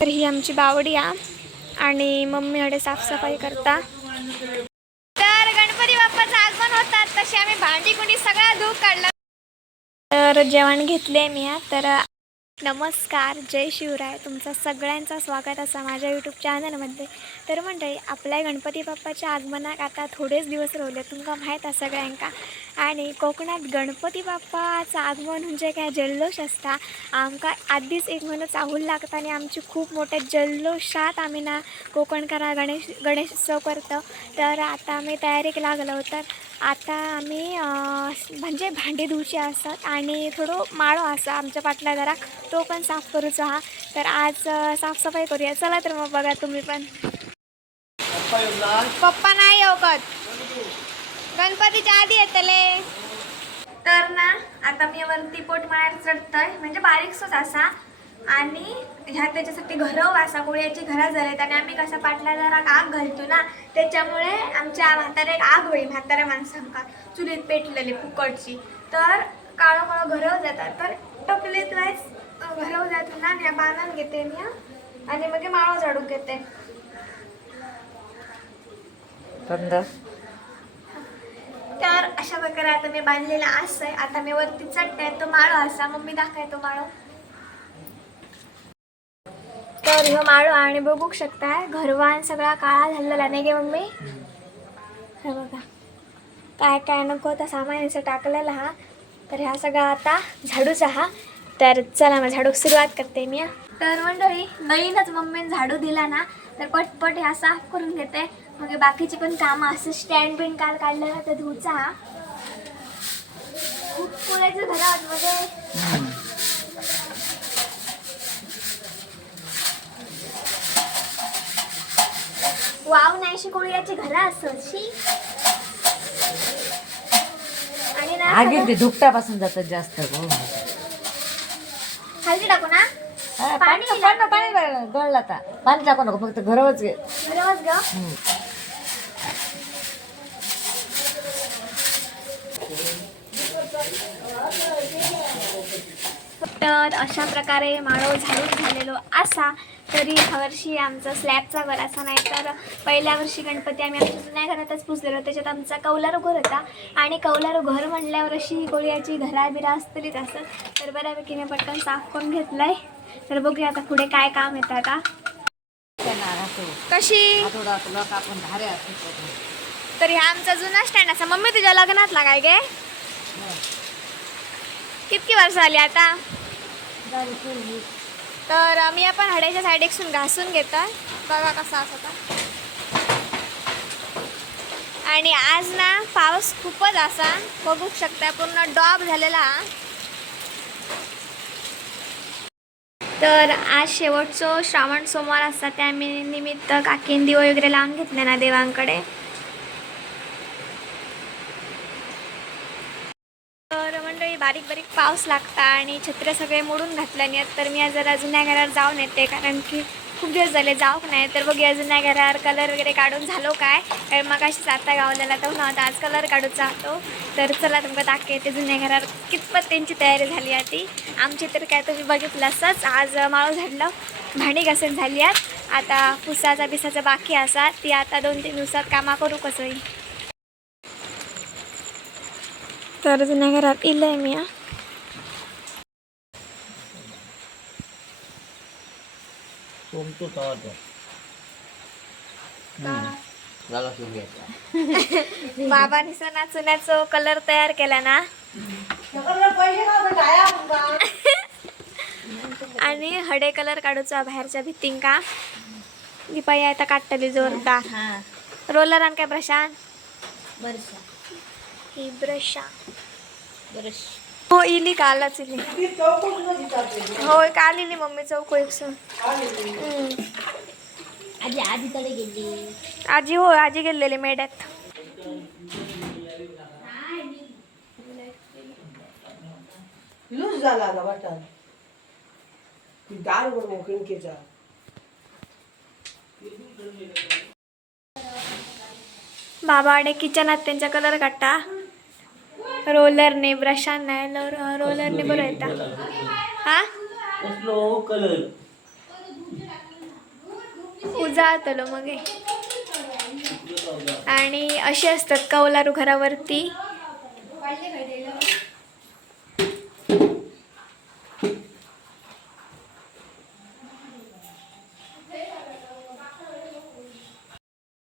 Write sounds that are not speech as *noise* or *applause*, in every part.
तर ही आमची बावडी आ आणि मम्मीकडे साफसफाई करता. तर गणपती बाप्पाचं आगमन होतात तशी आम्ही भांडी कुंडी सगळा धूप काढला. तर जेवण घेतले मी तर नमस्कार जय शिवराय. तुमचं सगळ्यांचं स्वागत असं माझ्या यूट्यूब चॅनलमध्ये तर मंडळी आपल्या गणपती बाप्पाच्या आगमनाक आता थोडेच दिवस राहिले. तुमका माहीत आहे सगळ्यांका आणि कोकणात गणपती बाप्पाचं आगमन म्हणजे काय? जल्लोष असता. आमका आधीच एक महिना चाहूल लागता आणि आमची खूप मोठ्या जल्लोषात आम्ही ना कोकणकरा गणेश गणेशोत्सव करतो. तर आता आम्ही तयारीक लागलो. तर आता आम्ही अं, म्हणजे भांडी धुवची असतात आणि थोडं माळो असा आमच्या पाटल्या घराक तो पण साफ करूचा हा. तर आज साफसफाई करूया. चला तर मग बघा तुम्ही पण. पप्पा नाही येवकत गणपतीच्या आधी येतले. तर ना आता मी वरती पोट माळ्यावर चढतोय. म्हणजे बारीकसोच असा. आणि ह्या त्याच्यासाठी घरं वासा कोळ्याची घरा झालेत. आणि आम्ही कसा पाटला जरा आग घालतो ना त्याच्यामुळे आमच्या म्हाताऱ्या एक आग होई म्हाताऱ्या माणसांका चुलीत पेटलेली फुकटची. तर काळं काळं घरं जातात. तर टपलेत वाईस घरं जात ना आणि बांधून घेते मी. आणि मग माळो झाडून घेते. तर अशा प्रकारे आता मी बांधलेला आहे. आता मी वरती चढते तो माळो असा. मम्मी दाखवाय तो माळो. तर ह्यो माळो आणि बघू शकताय घरवान सगळा काळा झालेला नाही गे मम्मी? हे बघा. काय काय नको तर सामान असं टाकलेला हा. तर ह्या सगळा आता झाडूचा हा. तर चला मग झाडूक सुरुवात करते मी तर मंडळी नवीनच मम्मीने झाडू दिला ना तर पटपट ह्या साफ करून घेते. मग बाकीची पण कामं असं स्टँड बिन काल काढलेला तर धुचा. हा खूप पुण्याचं घरात मध्ये वाव नाही शिकवण्याची घरं असत आणि ना आगी ते धुकटापासून जातात जास्त हो. हलदी टाकू ना? हा, पाणी पाणी पाणी पाणी गळ- गळलं आता. पाणी टाकू नको फक्त घरवच घे. बरोबर ग. तर अशा प्रकारे माळो झाडून झालेलो असा तरी ह्यावर्षी आमचा स्लॅबचा घर असा नाही तर पहिल्या वर्षी गणपती आम्ही आमच्या जुन्या घरातच पुजलेलो. त्याच्यात आमचा कौलारू घर होता. आणि कौलारू घर म्हणल्यावर अशी कोळ्याची घरा बिरा असतलीच असत तर बऱ्यापैकी मी पटकन साफ करून घेतलंय. तर बघूया आता पुढे काय काम येतं आता. कशी? तर ह्या आमचा जुना स्टँड असा. मम्मी तुझ्या लग्नातला काय गे? कितकी वर्ष आली आता? तर आम्ही आपण हड्याच्या साईड एकसून घासून घेतात बघा कसा असता आणि आज ना पाऊस खूपच असा. बघू शकता पूर्ण डॉब झालेला. तर आज शेवटचं श्रावण सोमवार असतात त्या निमित्त काकीन दिवं वगैरे लावून घेतले ना देवांकडे तर मंडळी बारीक बारीक पाऊस लागता आणि छत्र सगळे मोडून घातल्याने तर मी आज जरा जुन्या घरावर जाऊन येते. कारण की खूप दिवस झाले जाऊक नाही. तर बघूया जुन्या घरावर कलर वगैरे काढून झालो काय? कारण मग अशीच आता गावलेला तर नव्हता आज कलर काढून जातो. तर चला तुमका दाखवे ते जुन्या घरावर कितपत त्यांची तयारी झाली आहे ती. आमची तर काय तुम्ही बघितलं असंच. आज माळू झाडलं भांडी घासून झाली आहेत. आता पुसाचा बिसाचा बाकी असा. ती आता दोन तीन दिवसात कामा करू कसं होईल तर जुन्या घरात मी हा. झाला शिव घ्यायचा बाबांनी सणा चुन्याचं कलर तयार केला ना. आणि हडे कलर काढूचा बाहेरच्या भित्तींका दिपाई आता काढतली जोरदार. रोलर आण काय ब्रशान ही ब्रशा हो इली कालच इली. होय काल इली मम्मी चौको. आजी आधी तडे गेली. आजी हो आजी गेलेली मेड्यात लूज झाला वाटा बरोबर कणकेचा बाबा अडे किचनात त्यांचा कलर काढता. रोलरने ब्रशान रोलरने बरं येता. हा? कसलो कलर उजाळतलो मग. हे. आणि असे असतात कौलारू घरावरती?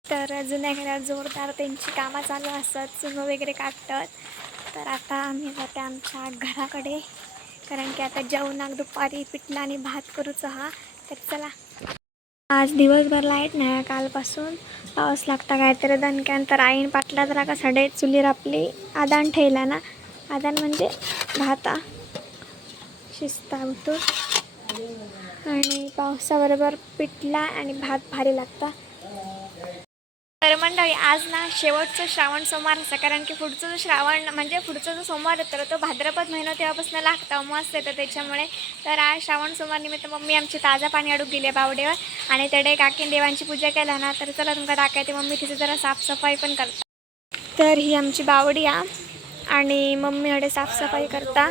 तर जुन्या घरात जोरदार त्यांची कामं चालू असतात चुनं वगैरे काढतात. तर आता आम्ही जाते आमच्या घराकडे. कारण की आता जेवणाक दुपारी पिठला आणि भात करूचा हा. तर चला. आज दिवसभर लाइट नाही कालपासून. पाऊस लागता काहीतरी दणक्यान. तर आईन पाटला तर का साडे चुलीर आपली आदान ठेवला ना. आदान म्हणजे भाता शिस्ता होतो. आणि पावसाबरोबर पिठला आणि भात भारी लागता. तर मंडळी आज ना शेवटचं श्रावण सोमवार असं कारण की पुढचं जो श्रावण म्हणजे पुढचा जो सोमवार येतो तो भाद्रपद महिना तेव्हापासून लागता मस्त येतं त्याच्यामुळे. तर आज श्रावण सोमवार निमित्त मम्मी आमची ताजा पाणी अडूक दिले बावडेवर आणि तडे काकीन देवांची पूजा केला ना तर चला तुमका टाकायते मम्मी तिथे जरा साफसफाई पण करता. तर ही आमची बावडी आ आणि मम्मी हडे साफसफाई करता.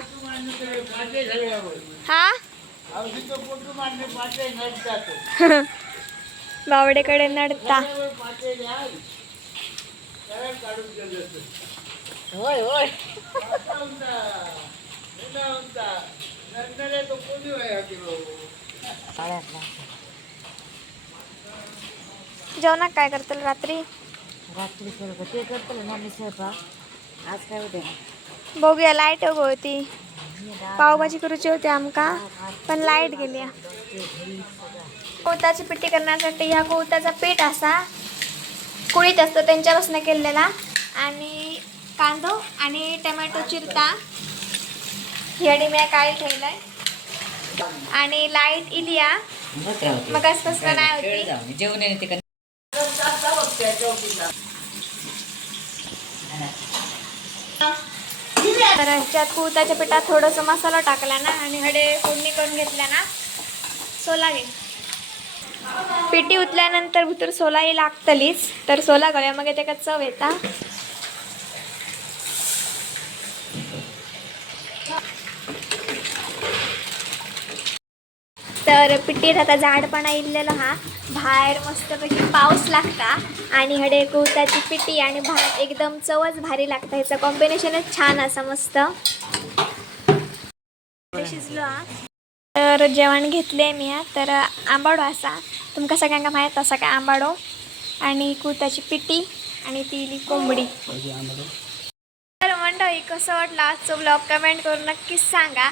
हा? *laughs* बावडेकडे नडता. होय होय. जेवणाक काय करतल रात्री? रात्री ते करतले मम्मी स्वयंपाक. आज काय होते? बघूया लाइट होती पावभाजी करूची होती आमका पण लाइट गेली कोताची पिठी करण्यासाठी ह्या कोवताचा पीठ असा कुळीत असतो त्यांच्यापासून केलेला. आणि कांदो आणि टमॅटो चिरता. ह्याडी मी काय ठेवलंय. आणि लाइट इलिया. मग कसं नाही होती. जेवण येते का तर ह्याच्यात कुळताच्या पिठात थोडंसं मसाला टाकला ना आणि हडे फोडणी करून घेतल्या ना. सोला घे. पिटी उतल्यानंतर भितर सोलाही लागतलीच. तर सोला गळ्या मग तेका चव येता. तर पिट्टीत आता झाडपणा इल्लेलो हा. बाहेर मस्तपैकी पाऊस लागता आणि हडे कुर्ताची पिटी आणि भात एकदम चवच भारी लागता. ह्याचं कॉम्बिनेशनच छान असा मस्त. शिजलो हा तर जेवण घेतले मी हा. तर आंबाडो असा. तुमका सगळ्यांना माहीत असा काय आंबाडो? आणि कुर्ताची पिठी आणि ती कोंबडी. तर मंडळी कसं वाटलं आजचं ब्लॉग कमेंट करून नक्कीच सांगा.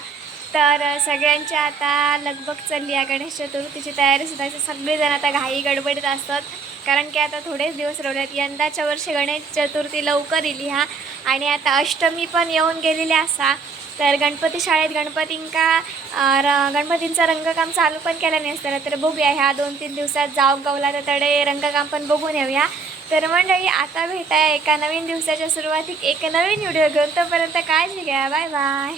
तर सगळ्यांच्या आता लगबग चालली आहे गणेश चतुर्थीची तयारी सुद्धा. सगळेजण आता घाई गडबडीत असतात. कारण की आता थोडेच दिवस राहिलेत. यंदाच्या वर्षी गणेश चतुर्थी लवकर इली हा. आणि आता अष्टमी पण येऊन गेलेली असा. तर गणपती शाळेत गणपतींका र गणपतींचं रंगकाम चालू पण केलं नाही असतं. तर बघूया ह्या दोन तीन दिवसात जाऊ गवला तर तडे रंगकाम पण बघून येऊया. तर मंडळी आता भेटाय एका नवीन दिवसाच्या सुरुवातीक एक नवीन व्हिडिओ घेऊन तोपर्यंत काळजी घ्या. Bye bye.